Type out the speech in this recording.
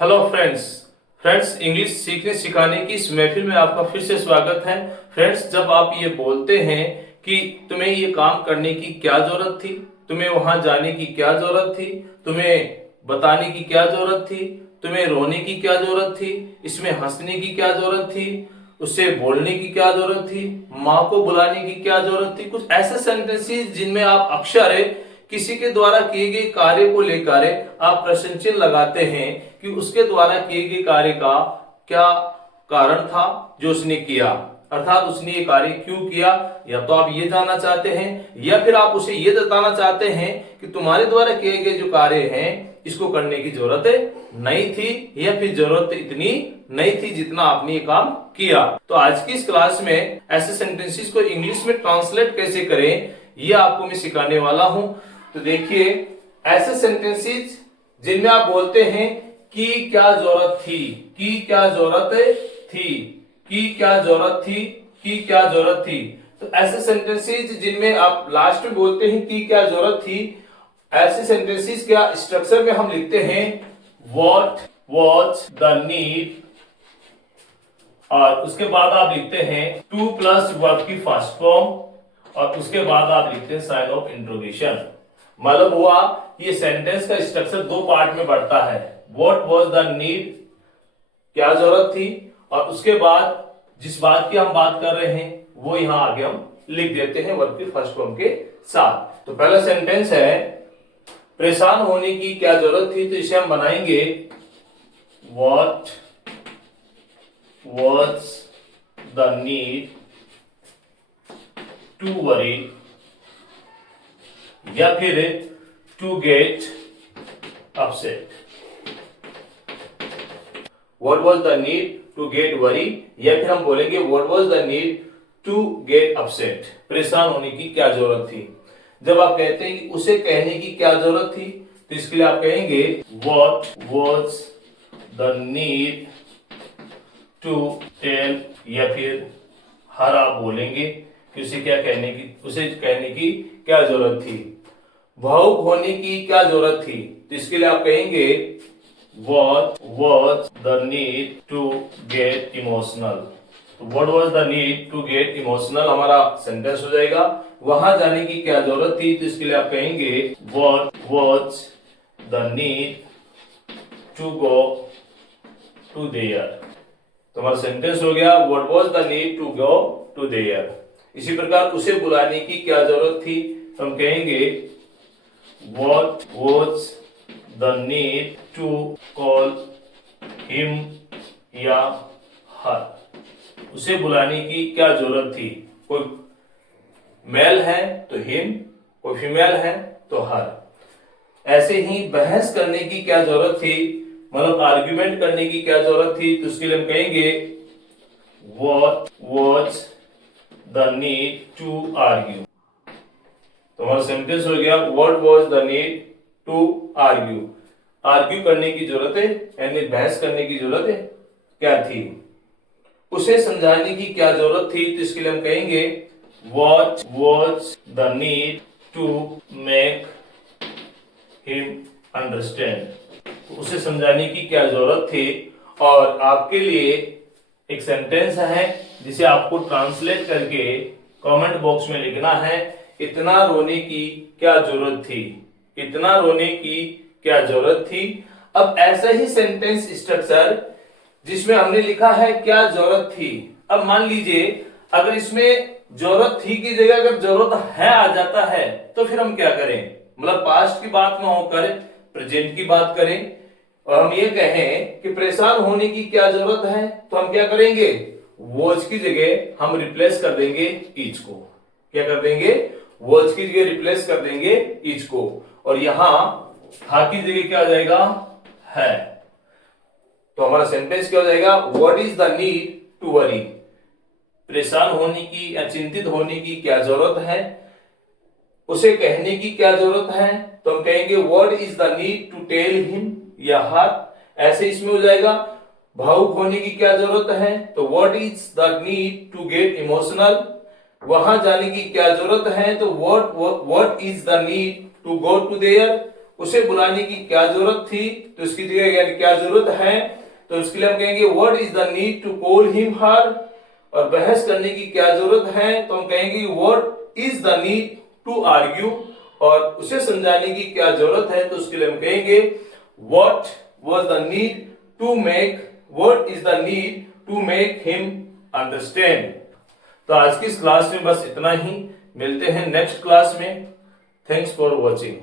Hello friends English सीखने सिखाने की इस महफिल में आपका फिर से स्वागत है। फ्रेंड्स, जब आप ये बोलते हैं कि तुम्हें ये काम करने की क्या जरूरत थी, तुम्हें वहां जाने की क्या जरूरत थी, तुम्हें बताने की क्या जरूरत थी, तुम्हें रोने की क्या जरूरत थी, इसमें हंसने की क्या जरूरत थी, उससे बोलने की क्या जरूरत थी, माँ को बुलाने की क्या जरूरत थी, कुछ ऐसे सेंटेंसेस जिनमें आप अक्षर किसी के द्वारा किए गए कार्य को लेकर आप प्रश्न चिन्ह लगाते हैं कि उसके द्वारा किए गए कार्य का क्या कारण था जो उसने किया, अर्थात उसने ये कार्य क्यों किया। या तो आप ये जानना चाहते हैं या फिर आप उसे ये बताना चाहते हैं कि तुम्हारे द्वारा किए गए जो कार्य हैं इसको करने की जरूरत नहीं थी या फिर जरूरत इतनी नहीं थी जितना आपने ये काम किया। तो आज की इस क्लास में ऐसे सेंटेंसेस को इंग्लिश में ट्रांसलेट कैसे करें ये आपको मैं सिखाने वाला हूं। तो देखिए, ऐसे सेंटेंसेस जिनमें आप बोलते हैं कि क्या जरूरत थी, कि क्या जरूरत थी, कि क्या जरूरत थी, कि क्या जरूरत थी। तो ऐसे सेंटेंसेस जिनमें आप लास्ट में बोलते हैं कि क्या जरूरत थी, ऐसे सेंटेंसेस क्या स्ट्रक्चर में हम लिखते हैं व्हाट वाज द नीड, और उसके बाद आप लिखते हैं टू प्लस वर्ब की फर्स्ट फॉर्म, और उसके बाद आप लिखते हैं साइन ऑफ इंट्रोगेशन। मतलब हुआ ये सेंटेंस का स्ट्रक्चर दो पार्ट में बढ़ता है। व्हाट वाज द नीड, क्या जरूरत थी, और उसके बाद जिस बात की हम बात कर रहे हैं वो यहां आगे हम लिख देते हैं वर्ब की फर्स्ट फॉर्म के साथ। तो पहला सेंटेंस है परेशान होने की क्या जरूरत थी, तो इसे हम बनाएंगे what was the need to worry, या फिर to get upset. What was the need to get worry, या फिर हम बोलेंगे what was the need to get upset, परेशान होने की क्या जरूरत थी। जब आप कहते हैं कि उसे कहने की क्या जरूरत थी, तो इसके लिए आप कहेंगे what was the need to tell, या फिर हर आप बोलेंगे कि उसे क्या कहने की, उसे कहने की क्या जरूरत थी। भावुक होने की क्या जरूरत थी, तो इसके लिए आप कहेंगे what was the need to get emotional. तो what was the need to get emotional हमारा सेंटेंस हो जाएगा। वहां जाने की क्या जरूरत थी, तो इसके लिए आप कहेंगे what was the need to go to there. तो हमारा सेंटेंस हो गया what was the need to go to there. इसी प्रकार उसे बुलाने की क्या जरूरत थी, तो हम कहेंगे what was the need to call him या हर। उसे बुलाने की क्या जरूरत थी, कोई मेल है तो हिम, कोई फीमेल है तो हर। ऐसे ही बहस करने की क्या जरूरत थी, मतलब आर्ग्यूमेंट करने की क्या जरूरत थी, तो उसके लिए हम कहेंगे what was the need to argue. तो हमारा सेंटेंस हो गया what was the need to argue. Argue करने की जरूरत है, यानी बहस करने की जरूरत है क्या थी। उसे समझाने की क्या जरूरत थी, तो इसके लिए हम कहेंगे what was the need to make him understand. उसे समझाने की क्या जरूरत थी। और आपके लिए एक सेंटेंस है जिसे आपको ट्रांसलेट करके कमेंट बॉक्स में लिखना है, इतना रोने की क्या जरूरत थी, इतना रोने की क्या जरूरत थी। अब ऐसा ही सेंटेंस स्ट्रक्चर जिसमें हमने लिखा है क्या जरूरत थी। अब मान लीजिए अगर इसमें जरूरत थी की जगह अगर जरूरत है आ जाता है तो फिर हम क्या करें, मतलब पास्ट की बात ना होकर प्रेजेंट की बात करें और हम ये कहें कि परेशान होने की क्या जरूरत है, तो हम क्या करेंगे, वॉज की जगह हम रिप्लेस कर देंगे इज को। क्या कर देंगे, वॉज की जगह रिप्लेस कर देंगे इज को, और यहां था की जगह क्या हो जाएगा, है। तो हमारा सेंटेंस क्या हो जाएगा, what is the need to worry, परेशान होने की या चिंतित होने की क्या जरूरत है, उसे कहने की क्या जरूरत है, तो हम कहेंगे what is the need to tell him या हर। ऐसे इसमें हो जाएगा भावुक होने की क्या जरूरत है, तो what is the need to get emotional. वहां जाने की क्या जरूरत है, तो what is the need to go to there. उसे बुलाने की क्या जरूरत थी, तो इसकी जगह यानी क्या जरूरत है, तो उसके लिए हम कहेंगे what is the need to call him her. और बहस करने की क्या जरूरत है, तो हम कहेंगे what is the need to argue. और उसे समझाने की क्या जरूरत है, तो उसके लिए हम कहेंगे what was the need to make, what is the need to make him understand. तो आज की इस क्लास में बस इतना ही, मिलते हैं नेक्स्ट क्लास में। Thanks for watching.